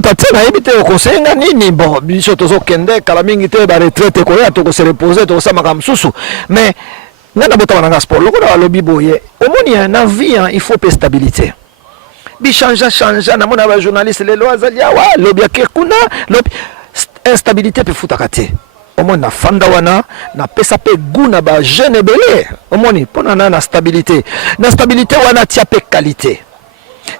futa tena ebite okosenga nini bon biso tozokende kala mingi te ba retraite ko ya to se reposer to sama kam susu mais ngana bota na sport loko na lobi boye omoni na vie il faut pe stabilité bi change na mona ba journaliste les lois alia wa lobi akekuna lobi instabilité pe futa kate omoni na fanda wana na pesa pe guna ba jeune belé omoni pona na stabilité wana tia pe qualité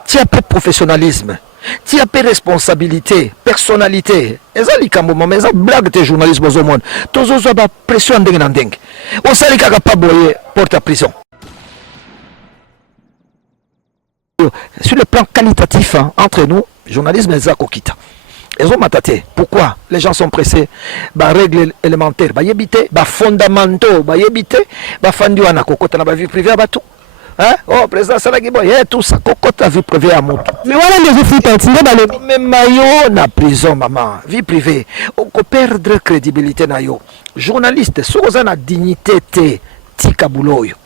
tia pe professionnalisme tia pe responsabilité personnalité ezali kambo mais ça blague te journalisme au monde tozozo ba pression ndenge na ndenge osali kaka pa boye porte à prison. Sur le plan qualitatif entre nous journalisme ezako kita ils ont mataté. Pourquoi les gens sont pressés? Bah règles élémentaires, bah yébité, bah fondamentaux, bah yébité, bah fandi wana kokota na ba vie privée à tout. Hein? Oh président Salagi boy, tout ça kokota vie privée à moto. Mais voilà les officiers dans le même maillot na prison maman, vie privée. On peut perdre crédibilité na yo. Journaliste, sokoza na dignité te tika buloyo.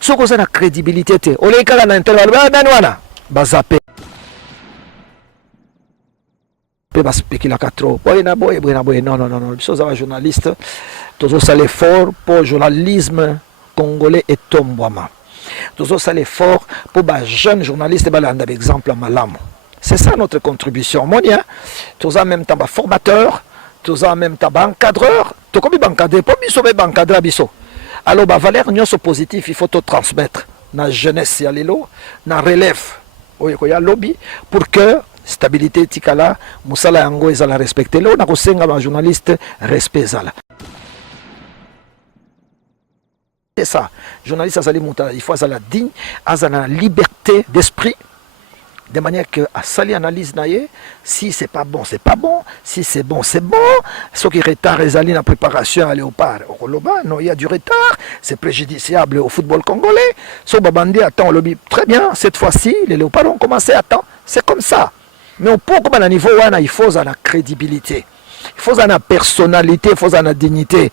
Sokoza na crédibilité te. Ole kala na intervalle ba nani wana? Ba zappé. Pas spéculer trop. Non. Chose à journaliste, tous ça l'effort pour journalisme congolais et tombouama. Tous ça l'effort pour les jeunes journalistes et exemple malam. C'est ça notre contribution. Monia, tous en même temps formateur, tous en même temps encadreur. Tout comme encadré, pour biso encadrer biso. Alors valeur nyonso positif, il faut tout transmettre. Na jeunesse ya lelo, na relève. Oyeko ya lobby pour que stabilité tikala musala yango ezala respecté là on a kosenga ba journaliste respect zala c'est ça journaliste azali monta il faut azala digne azala liberté d'esprit de manière que à sali analyse naie si c'est pas bon si c'est bon ce qui retard ezali na préparation à léopard au Koloba non il y a du retard c'est préjudiciable au football congolais so babandi attend au lobby très bien cette fois-ci les léopards ont commencé à temps c'est comme ça. Mais au point comme à niveau il faut la crédibilité, il faut la personnalité, il faut la dignité.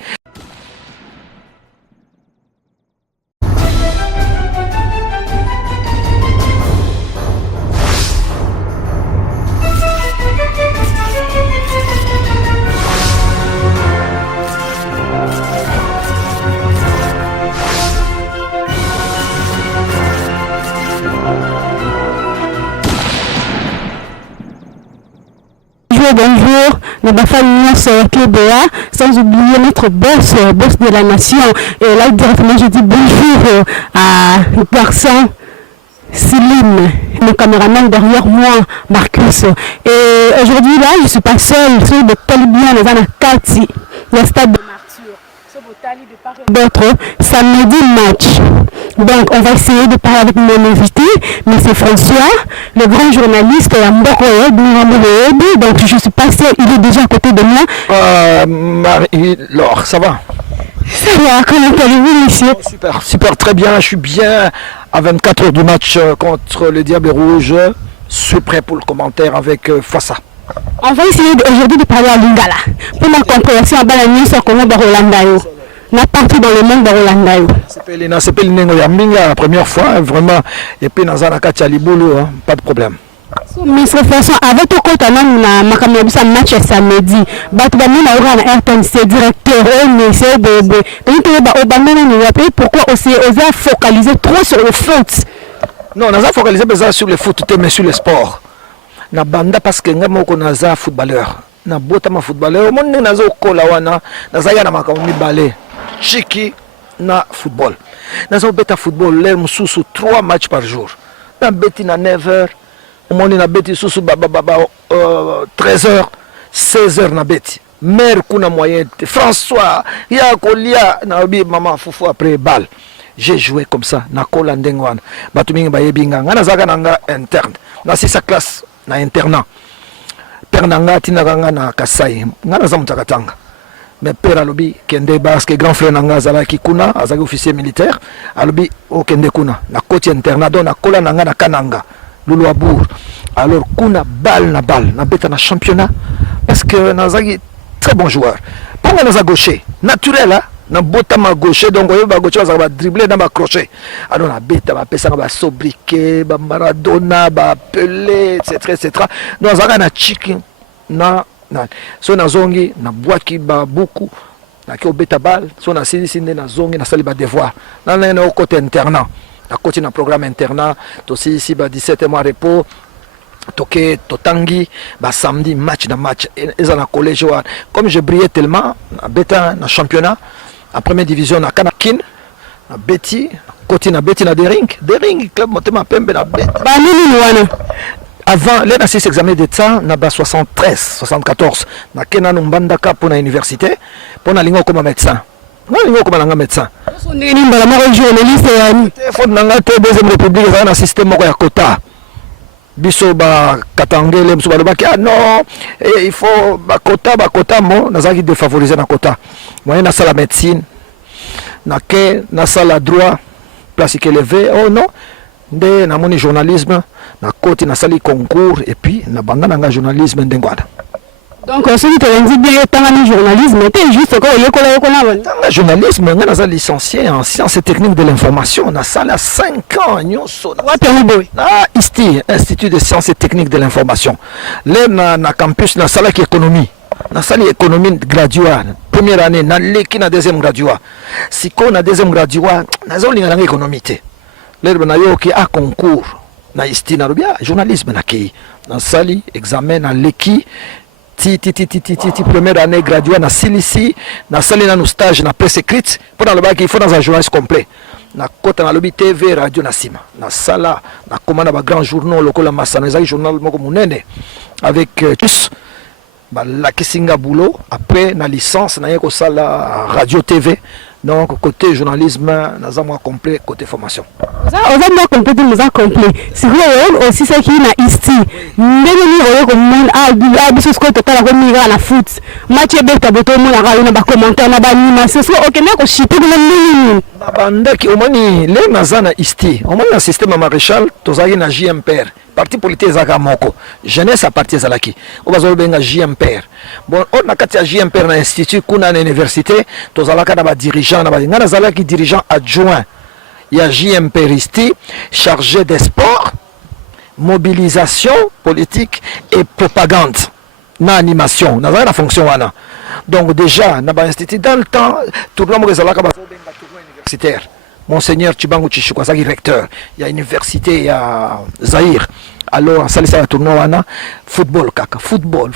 Bonjour, les Bafaniens Kébéa, sans oublier notre boss de la nation. Et là, directement, je dis bonjour à le garçon Céline, le caméraman derrière moi, Marcus. Et aujourd'hui, là, je ne suis pas seul, c'est de Talibien, les Anakati, le stade de Martyr. D'autres, samedi match. Donc, on va essayer de parler avec mon invité, M. François, le grand journaliste à Mboko. Donc, je suis pas seul, il est déjà à côté de moi. Marie-Laure, ça va? Ça va, comment allez-vous, monsieur? Super, très bien. Je suis bien à 24 heures du match contre le Diable Rouge. Je suis prêt pour le commentaire avec Fassa. On va essayer aujourd'hui de parler à Lingala. Pour la compréhension, à Balani, sur comment de Rolandayo. On a partout dans le monde de Rolandayo. C'est pas la première fois, vraiment. Et puis, dans un pas de problème. Mais de toute façon, avec tout compte, on a un match samedi. RTNC, directeur, pourquoi on s'est focalisé trop sur le foot? Non, on a focalisé sur le foot, mais sur le sport. Na banda parce que nga moko naza footballeur na bota ma footballeur mon nazo kola wana nazaya na makambo mibale chiki na football nazo beta football le mususu 3 matchs par jour na beti na 9h mon na beti susu 13h 16h na beti mère kuna moyen François ya kolia na obi maman fufu après balle j'ai joué comme ça na kola ndengwana batu mingi bayebinga nga nazaka nanga interne na sa classe na internat père nanga tinakanga na Kasai ngana za mutakatanga mais père alobi kende parce que grand frère nanga azalaki kuna azaki officier militaire alobi o kende kuna na coach internat donc na kola nanga na Kananga Lulu Abour alors kuna balle na beta na championnat parce que nazaki très bon joueur pas na za gaucher naturel na bota ma gauche donc oyo ba gauche ba dribbler na ba crochet alors na beta ba pesa ba sobriquet ba Maradona ba Pelé etc donc zaka na chiki na so na zongi na bwaki ba buku na ki obeta bal so na sisi na zongi na sali ba devoir na côté internat na côté na programme internat to ici ba 17 mois repos toke totangi ba samedi match eza na collège wa comme je brillais tellement na beta na championnat en première division na Kanakin na beti côté na beti na Dering club motema pembe na beti ba nini wana avant les na 6 examen d'état na ba 74 na kena no mbandaka pour na université pour na lingo comme médecin na lingo comme na médecin so ndeni mbala moko journaliste yani faut na ngate deuxième république za na système moko ya quota biso ba katangele biso ba lobaki non il faut ba quota mo nazaki défavoriser na quota moi na sala médecine na ke na sala droit place qui élevé oh non nde na moni journalisme na koti na sali concours et puis na banda na journalisme ndengwada donc celui qui dit bien tant journalisme était juste quoi le journalisme on a licencié en sciences et techniques de l'information on a ça là 5 ans ISTI Institut de sciences et techniques de l'information là na campus na sala qui économie na sala économie graduat première année na leki na deuxième graduat si ko na deuxième graduat na zolinga na économie té là na yo ki a concours na ISTI na robia journalisme na ki na sali examen na leki première année graduée na Silici na sali na no stage na presse écrite pour dans le bac il faut dans un journaliste complet na kota na lobby TV radio na sima na sala na commande ba grand journaux lokola masano ezaki journal moko munene avec tous ba la kisinga boulot après na licence na yeko sala radio TV donc côté journalisme na za moi complet côté formation ça on va moi complet nous a complet c'est vrai aussi ça qui na ISTI ndenge ni royo ko mon biso sko total ko mira na foot match beta boto mo na ga na ba commentaire na ba animation so ok na ko shiter na nini bandaki omoni le nazana ISTI omoni na système maréchal tozaki na JMPR parti politique zaka moko jeunesse à partir zalaki obazo benga JMPR bon on a kati ya JMPR na institut kuna na université tozalaka na ba dirigeant na ba ngana zalaki dirigeant adjoint ya JMPR ISTI chargé des sports mobilisation politique et propagande na animation na la fonction wana donc déjà na ba institut dans le temps tournoi mo zalaka ba benga tournoi universitaire Monseigneur Chibangu Chishukwa Zaki recteur, il y a université, il y a Zahir. Alors, ça les tournoi wana football kaka, football.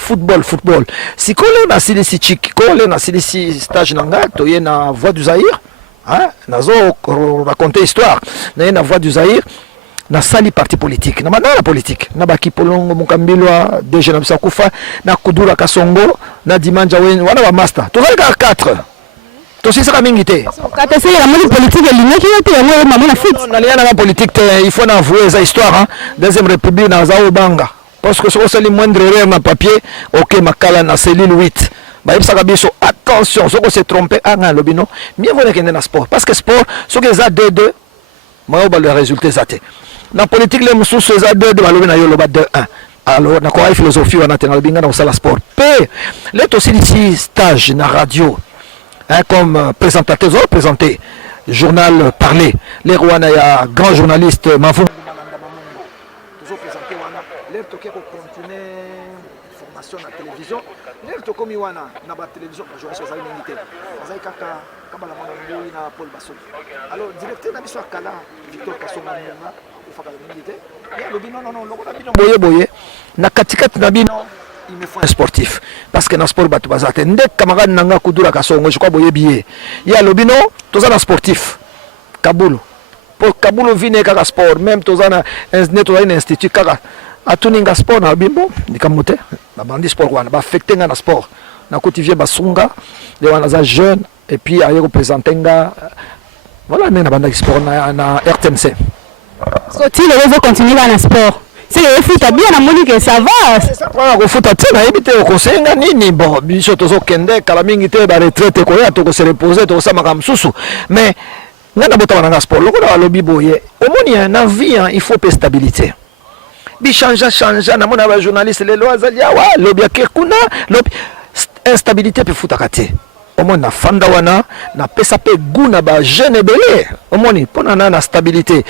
Si qu'on est na silisi chiki, qu'on est na silisi stage nanga, to y na voix du Zahir, hein, nazo raconter histoire, na voix du Zahir, na sali parti politique, na la politique, na baki polongo mukambilwa, déjà na bisakufa, na kudura kasongo, na dimanja wen, wana ba master. To zali 4. Tosi saka mingi te. Kata c'est la mode politique elinaki yote ya mwa mama na foot. On allait na politique il faut avouer ça histoire hein. Deuxième république na za obanga. Parce que ce c'est le moindre erreur na papier, OK makala na cellule 8. Ba yebsaka biso attention, soko se tromper anga lobino, mieux vaut que na sport parce que sport soko za 2-2, moi ba le résultat zaté. Na politique les mususu za 2-2 ba lobina yo loba 2-1. Alors na quoi philosophie wana tena lobinga na sala sport. P les aussi ici stage na radio. Hein, comme présentateur, vous présentez journal parlé. Les Rwanda, il y a grand journaliste Mavou. Toujours présenté Wana. L'air toqué pour continuer formation à la télévision. L'air toqué mi Wana na ba télévision, je vais choisir une unité. Vous avez kaka kabala mwana mbui na Paul Basso. Alors directeur na biso kala Victor Kasonga Mona, il faut une unité. Il y a le bino non lokona bino boye na katikati na bino. Il me faut un sportif parce que dans le sport batu bazate ndek camarade nanga kudura kasongo je crois boye billet il y a lobino tozana sportif Kaboul pour Kaboul vine kaka sport même tozana un institut kaka atuninga sport na bimbo nikamute na bandi sport wana ba affecter na sport na kotivie basunga les wana za jeune et puis ayo représenter nga voilà na banda sport na RTMC so tu veux continuer dans le sport. C'est le foot bien à Monique, ça va. Ça prend le foot à terre, éviter au conseil, ni bon, biso tozo kende, kalamingi te ba retraite ko ya to se reposer to sa makam susu. Mais ngana bota na sport, loko na lobby boye. Au moins na vie, il faut peu stabilité. Bi change na mona ba journaliste les lois zalia wa lobby kuna, lobby instabilité peut foot à kate. omoni na fanda wana na pesa pe guna ba jeune belé omoni pona na stabilité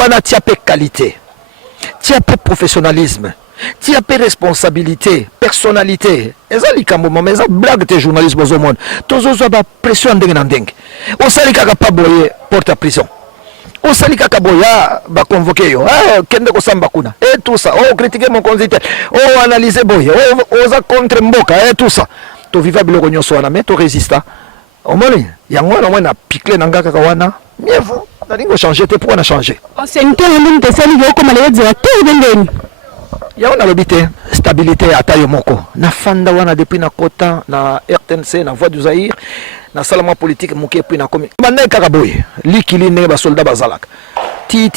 wana tia pe qualité tia pe professionnalisme tia pe responsabilité personnalité eza likambo mama eza blague te journalisme ozomona tozozwa ba pression ndenge na ndenge osali kaka pa boye porte à prison osali kaka boya ba convoquer yo kende ko samba kuna et tout ça critiquer mon conducteur analyser boye oza contre mboka et tout ça to viva biloko nyonso wana mais to résista omoni yango wana mwana picle na ngaka wana mieux vaut nalingo changer te pourquoi na changer ancienneté nini te sali yo comme le directeur ndeni ya on a l'habité stabilité à taille moko na fanda wana depuis na kota na RTNC na voix du Zaïre na salama politique moké puis na komi bande kaka boye likili ne ba soldat bazalaka ti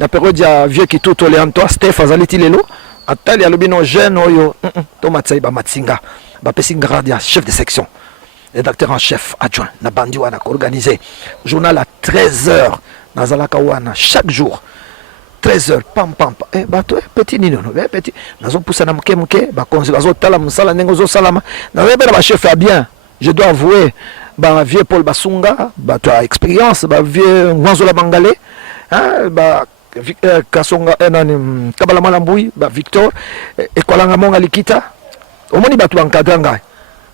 na période ya vieux qui tout ole Antoine Steph azaliti lelo atali alobino jeune oyo to matsai ba matsinga ba pesi grade ya chef de section rédacteur en chef adjoint na bandi wana ko organiser journal à 13h na zalaka wana chaque jour 13h pam bato petit nino petit nazo poussa na mke ba konzi bazo tala musala nengo zo salama na webe na ba chef a bien je dois avouer ba vieux Paul Basunga ba to expérience ba vieux Ngwanzola Bangale ba Kasonga nani Kabala Malambui ba Victor et Kolanga Monga Likita omoni bato encadranga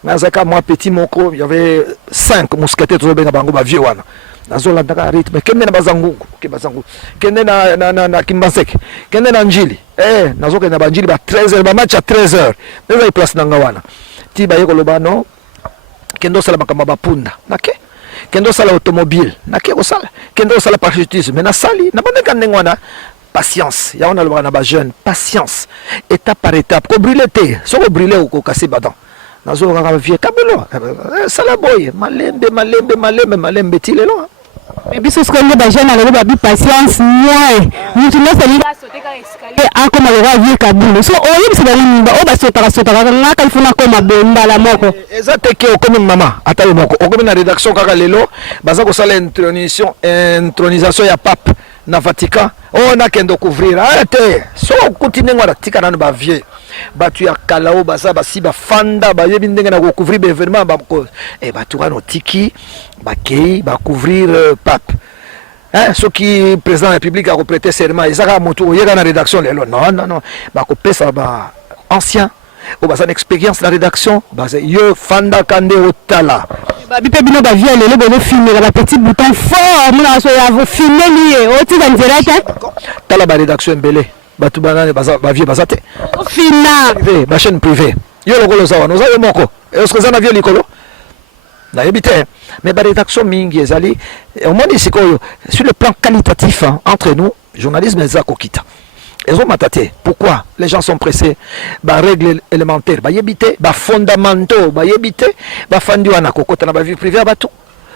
nazaka moi petit moko il y avait 5 mousquetaires to benga bango ba vieux wana nazola ndaka rythme kende na bazangu kende na Kimbaseke kende na Njili nazoka na Banjili ba 13h ba match à 13h neza i place nanga wana ti ba yeko lobano kendo sala makamba bapunda nake kendo sala automobile nake ko sala kendo sala parachutisme mais na sali na bande kan ngwana patience ya ona lobana ba jeune patience étape par étape ko brûler te so ko brûler ko kasser badan nazo ka vie kabelo sala boy malembe tilelo mais biso ce qu'on ba jeune alors ba bi patience ouais mutu no sali ba sauter ka escalier comme le roi vie kabulu so oyi se ba nimba o ba sotaka na ka ifuna ko mabomba la moko ezate ke comme mama atayo moko okomi na rédaction kaka lelo baza ko sala intronisation ya pape na Vatican na kendo couvrir arrête so continue ngwa tika nanu ba vieux batu ya kalao baza basi ba fanda ba yebi ndenge na ko couvrir ba événement ba ko batu wana tiki ba kei ba couvrir pape ce qui président de la République a prêté serment ezaka moto yeka na rédaction lelo non ba ko pesa ba ancien o baza expérience na rédaction baza yo fanda kande otala babi pe bino ba vieux lelo bono filmer ba petit bouton fort mona so ya vo filmer lié o ti en direct tala ba rédaction mbele batu banane baza ba vieux baza te o fina privé ba chaîne privée yo lokolo zawa no zayo moko est-ce que ça na vieux likolo na yebite mais ba rédaction mingi ezali au moins ici sur le plan qualitatif entre nous journalisme ezako kita Ils ont mataté. Pourquoi les gens sont pressés? Bah règles élémentaires, bah yébité, bah fondamentaux, bah yébité, bah fanduana, cocotte na vie privée à bateau.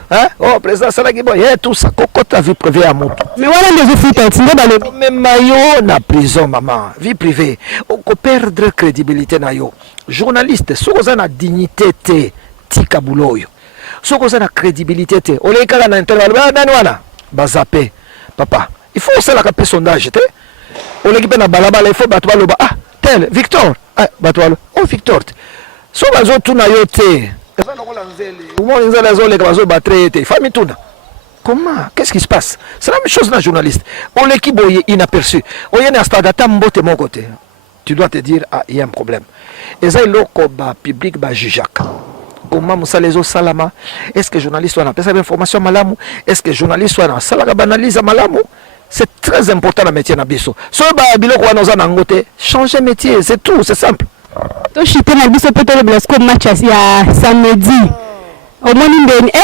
Hein? Oh, président Salagibo, tout ça, cocotte la vie privée à moto. Mais voilà les officiers, même maillot na prison, maman, vie privée. On peut perdre crédibilité na yo. Journaliste, ce qu'on a na dignité te, tika bouloyo. Ce qu'on a na crédibilité te, on les kala na intervalle, bah zappé. Papa, il faut aussi la capter sondage te. On l'équipe na balabala il faut battre le bas tel Victor battre oh Victor so bazo tuna yote comment qu'est-ce qui se passe? C'est la même chose dans journaliste on l'équipe inaperçu on y a un stade à mbote mon côté tu dois te dire il y a un problème et ça il ba public ba jujaka comment musalezo salama est-ce que journaliste on a pas information malamu est-ce que journaliste on a salaka banalise malamu. C'est très important le métier nabiso. So ba biloko wana oza nango te, changer métier, c'est tout, c'est simple. To chité na biso peut-être blasco match ya samedi. Au moins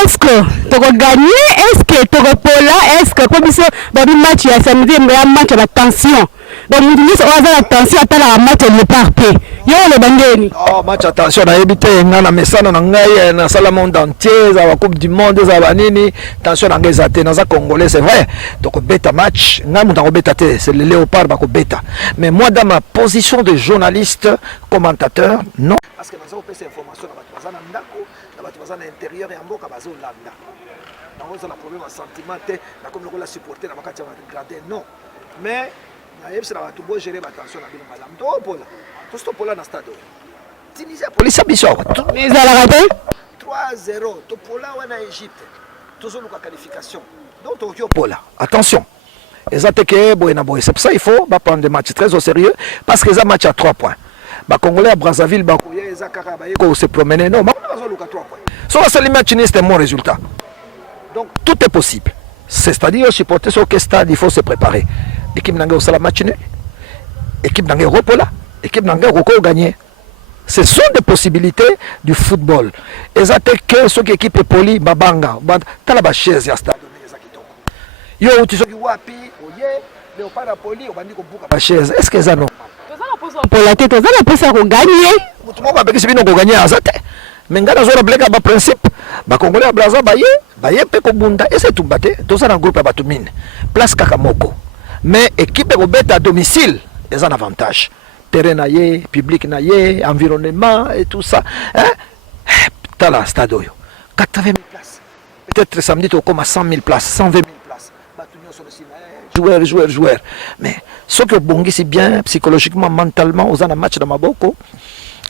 est-ce que tu vas gagner, est-ce que tu vas pola, est-ce que comme biso ba match ya samedi mais match la tension. Donc nous disons on a la tension à la match le parpé. Yo le bangeni. Oh match attention na ebité ngana mesana na ngai na sala monde entier za la coupe du monde za banini tension na ngai za te na za congolais c'est vrai. Donc beta match ngamu ta beta te c'est le léopard ba ko beta. Mais moi dans ma position de journaliste commentateur non parce que nous avons fait ces informations na bazana ndako na bazana intérieur ya mboka bazo landa. Na oza la problème sentiment te na comme le supporter na makati ya gradé non. Mais na yebisa na batu bo gérer attention na bino madame to pola. Tout pola na stade. Tunisia police biso. Mais ils ont raté. 3-0. Topola en Égypte. Toujours la qualification. Donc Tokyo Pola. Attention. C'est pour ça qu'il faut prendre des matchs très au sérieux parce que c'est un match à 3 points. Les Congolais à Brazzaville, ils se promener. Non, mais on a 3 points. Soit c'est le match, c'est un bon résultat. Donc tout est possible. C'est-à-dire, supporter sur quel stade il faut se préparer. L'équipe n'a pas match nul. L'équipe n'a pas là. L'équipe n'a pas gagné. Ce sont des possibilités du football. Et ça fait que ce qui équipe est poli, babanga, t'as la chaise à stade. Yo, tu sais wapi, oye, mais on parle poli, on va dire qu'on bouge la chaise. Est-ce que ça non? Pour la tête, on a pas ça qu'on gagne. Tout le monde va si bien qu'on gagne à ça. Mais on a un blague à principe. Les Congolais à Brazza, baye pe ko bunda et c'est tout batté. Tout ça dans groupe à Batumine. Place Kakamoko. Mais équipe au bête à domicile, ils ont un avantage. Terrain naïe, public naïe, environnement et tout ça. Hein? T'as là, stade 80 000 places. Peut-être samedi, tu as 100 000 places, 120 000 places. Joueurs. Mais ce que Bongi, c'est bien, psychologiquement, mentalement, aux un match dans ma boko.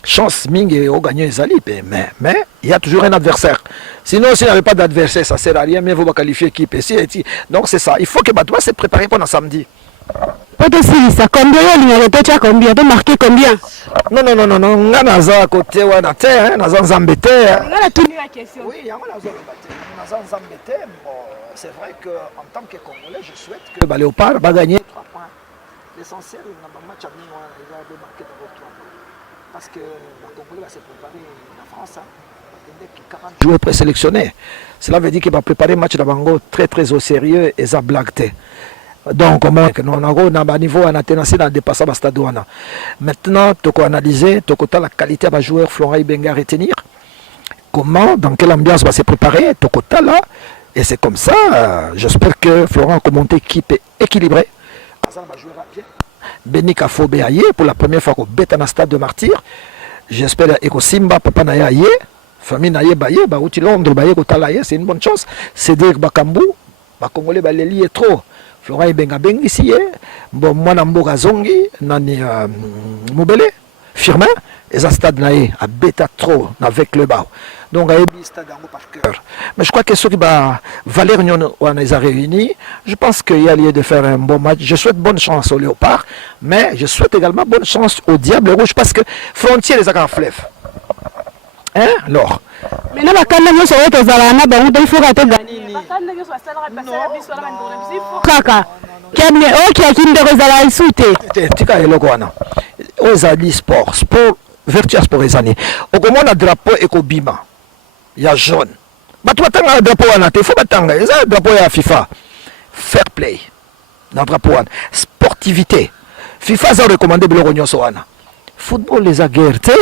Chance mingi au gagner les alliés, mais il y a toujours un adversaire. Sinon, s'il n'y avait pas d'adversaire, ça ne sert à rien, mais il faut qualifier l'équipe ici. Donc c'est ça. Il faut que Batoua se prépare pour samedi. Ça combien tu as combien? Tu as marqué combien? Non. On a à côté, on a terre, on a Zambété. On a tenu la question. Oui, on a Zambété. C'est vrai qu'en tant que Congolais, je souhaite que le Léopard va gagner 3 points. L'essentiel, dans le match à venir, il va démarquer d'abord 3 points. Parce que le Congolais va se préparer en France. 40 joueurs présélectionnés. Cela veut dire qu'il va préparer le match de Bango très au sérieux et ça blague. Donc, comment nous avons un niveau à Naténacé dans le dépassement de stade. Maintenant, tu peux analyser, tu peux la qualité de joueur Florent Ibenga à retenir. Comment, dans quelle ambiance va se préparer, tu peux là. Et c'est comme ça, j'espère que Florent a commenté équipe équilibrée. Beni Kafobé Aye, pour la première fois qu'on bête dans le stade de Martyr. J'espère que Simba, papa Naya Aye, famille Naye Baye, Baouti Londres, Baye Kotalaye, c'est une bonne chose. Cédric Bakambou, Congolais Baléli est trop. Florent Ibenga Bengi ici, bon, moi Namboka Zongi, Nani Moubele, Firmin, et ça stade Naye, à bêta trop, avec le bas. Donc, il y a un stade par cœur. Mais je crois que ce qui va valer on les a réunis, je pense qu'il y a lieu de faire un bon match. Je souhaite bonne chance au Léopard, mais je souhaite également bonne chance au Diable Rouge parce que Frontier les a en fleuve. Hein, alors? Mais là, quand nous sommes au Zalana, il faut rater gagner. Kaka, qui a mis qui a qui de Zalana souté. Tika et Logwana. Ozali sport, Virtua Sport les années. Au comment on a drapeau et Kobima. Il y a jaune. Tu as un drapeau à il faut battre. Il y a un drapeau à FIFA. Fair play. Dans drapeau. Sportivité. FIFA a recommandé le Rognon Soana. Football les a guerté.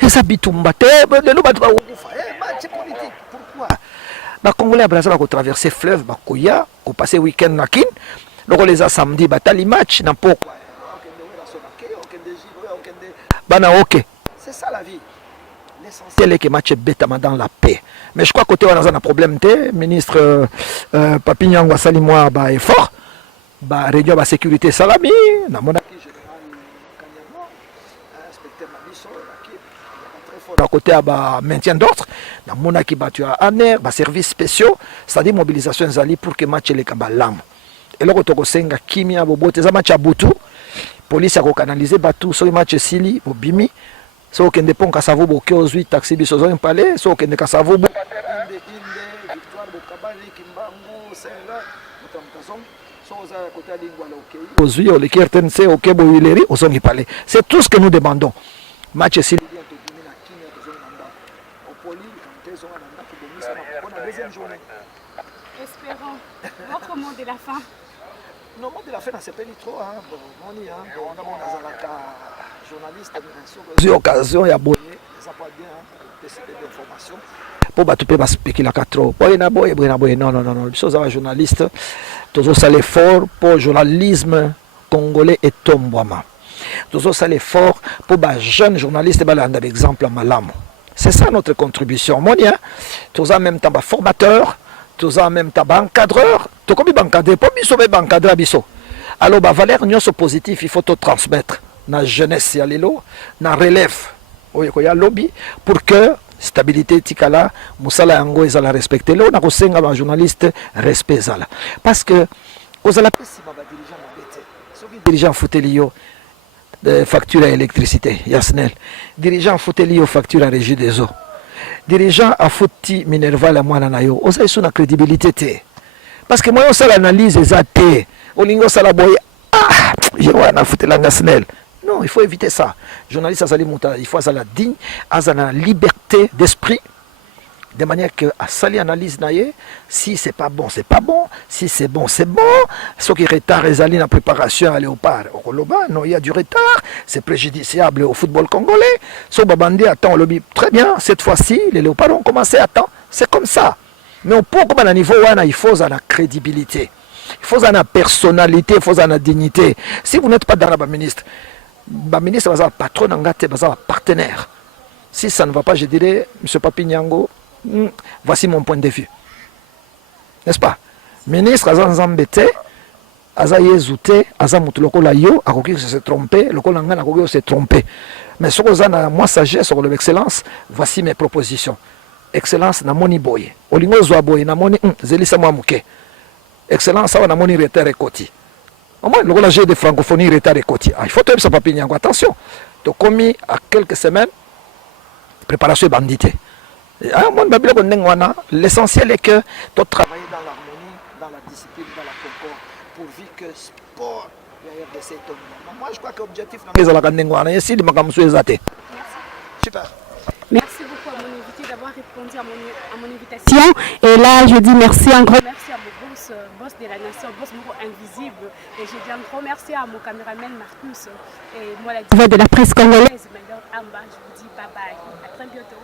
Et ça bitumba. C'est politique. Pourquoi? Les Congolais à Brazzaville ont traversé fleuve, Bakoya, ont passé week-end na Kin. Donc les a samedi, batali match, n'importe quoi. C'est ça la vie. L'essentiel est que le match est bête dans la paix. Mais je crois que côté on a un problème. Le ministre Papignan Wassali moi est fort. Réunion de sécurité salami. Dans mon inspecteur Mabiso, à côté à maintien d'ordre. Dans mon qui battu à Aner, services spéciaux, c'est-à-dire mobilisation zali pour que le match les l'âme. Et là, on a senga kimia bobote za match à Boutou. Police a canalisé Batou sur le match Sili, Bobimi. So kende pon kasavo boke ozwi taxi biso zo impale so kende kasavo bo victoire de Kabali Kimbangu Senga mutamkazon so za côté lingwa la OK ozwi o lekerten se OK bo wileri ozo impale. C'est tout ce que nous demandons. Match Sili bien to dimina kimia to zo nanda au poli quand zo nanda to bomisa na deuxième journée. Espérons votre mot de la fin. Non, mot de la fin c'est pas trop hein bon moni hein on a mon azalaka journaliste, bien sûr, occasion, il y a bonné, ça pas bien, décider d'informations. Pour battre pas spéculer la trop. Non. Les choses journaliste, toujours ça l'effort pour le journalisme congolais et tombouama. Toujours ça l'effort pour les jeunes journalistes et l'exemple à Malam. C'est ça notre contribution. Moi, toujours en même temps formateur, toujours en même temps encadreur, tout comme encadré, pour sauver encadrer biso. Alors valeur positif, il faut tout transmettre. Na jeunesse ya lelo na relève oyo lobby pour que stabilité tikala musala yango ezala respecté là on a kosenga ba journaliste respect zala parce que ozala pesima ba dirigeant mabete soki dirigeant futeli yo facture à électricité Yasnel dirigeant futeli yo facture à régie des eaux dirigeant a fouti Minerval à mwana na yo oza iso na crédibilité te parce que moi on sala analyse ezate olingo sala boy ah je wana futela Yasnel. Non, il faut éviter ça. Journaliste Azali Mouta, il faut avoir la digne, avoir la liberté d'esprit, de manière que à sali analyse naie, si c'est pas bon, c'est pas bon, si c'est bon, c'est bon. Ce qui retard Ezali la préparation à Léopard, au Koloba, non, il y a du retard, c'est préjudiciable au football congolais. So Babandi attend au lobby. Très bien, cette fois-ci, les Léopards ont commencé à temps. C'est comme ça. Mais on peut comme à un niveau où il faut avoir la crédibilité. Il faut avoir la personnalité, il faut avoir la dignité. Si vous n'êtes pas dans la ministre, le ministre va patron va partenaire. Si ça ne va pas, je dirais, M. Papi Nyango, voici mon point de vue. N'est-ce pas? Ministre Azan Zambete, Aza Yezouté, Aza Moutuloko Yo, a qui se trompé, le Kolanga a s'est trompé. Mais ce que a moi sagesse sur l'excellence, voici mes propositions. Excellence na moni boye. Olingo zwa boye na moni zelisa mwa muke. Excellence ça na moni retard ekoti. Au moins, le jeu de francophonie retard et côté. Il faut que ça papier Nyango. Attention, tu as commis à quelques semaines préparation bandité. L'essentiel est que tu travailles dans l'harmonie, dans la discipline, dans la concorde, pourvu que sport, moi je crois que l'objectif est super. Merci beaucoup à mon invité d'avoir répondu à mon invitation. Et là, je dis merci, un grand merci à mon boss de la nation, boss Moro invisible. Et je dis un grand merci à mon caméraman Marcus et moi la diva de la presse congolaise, Amba. Je vous dis bye bye. À très bientôt.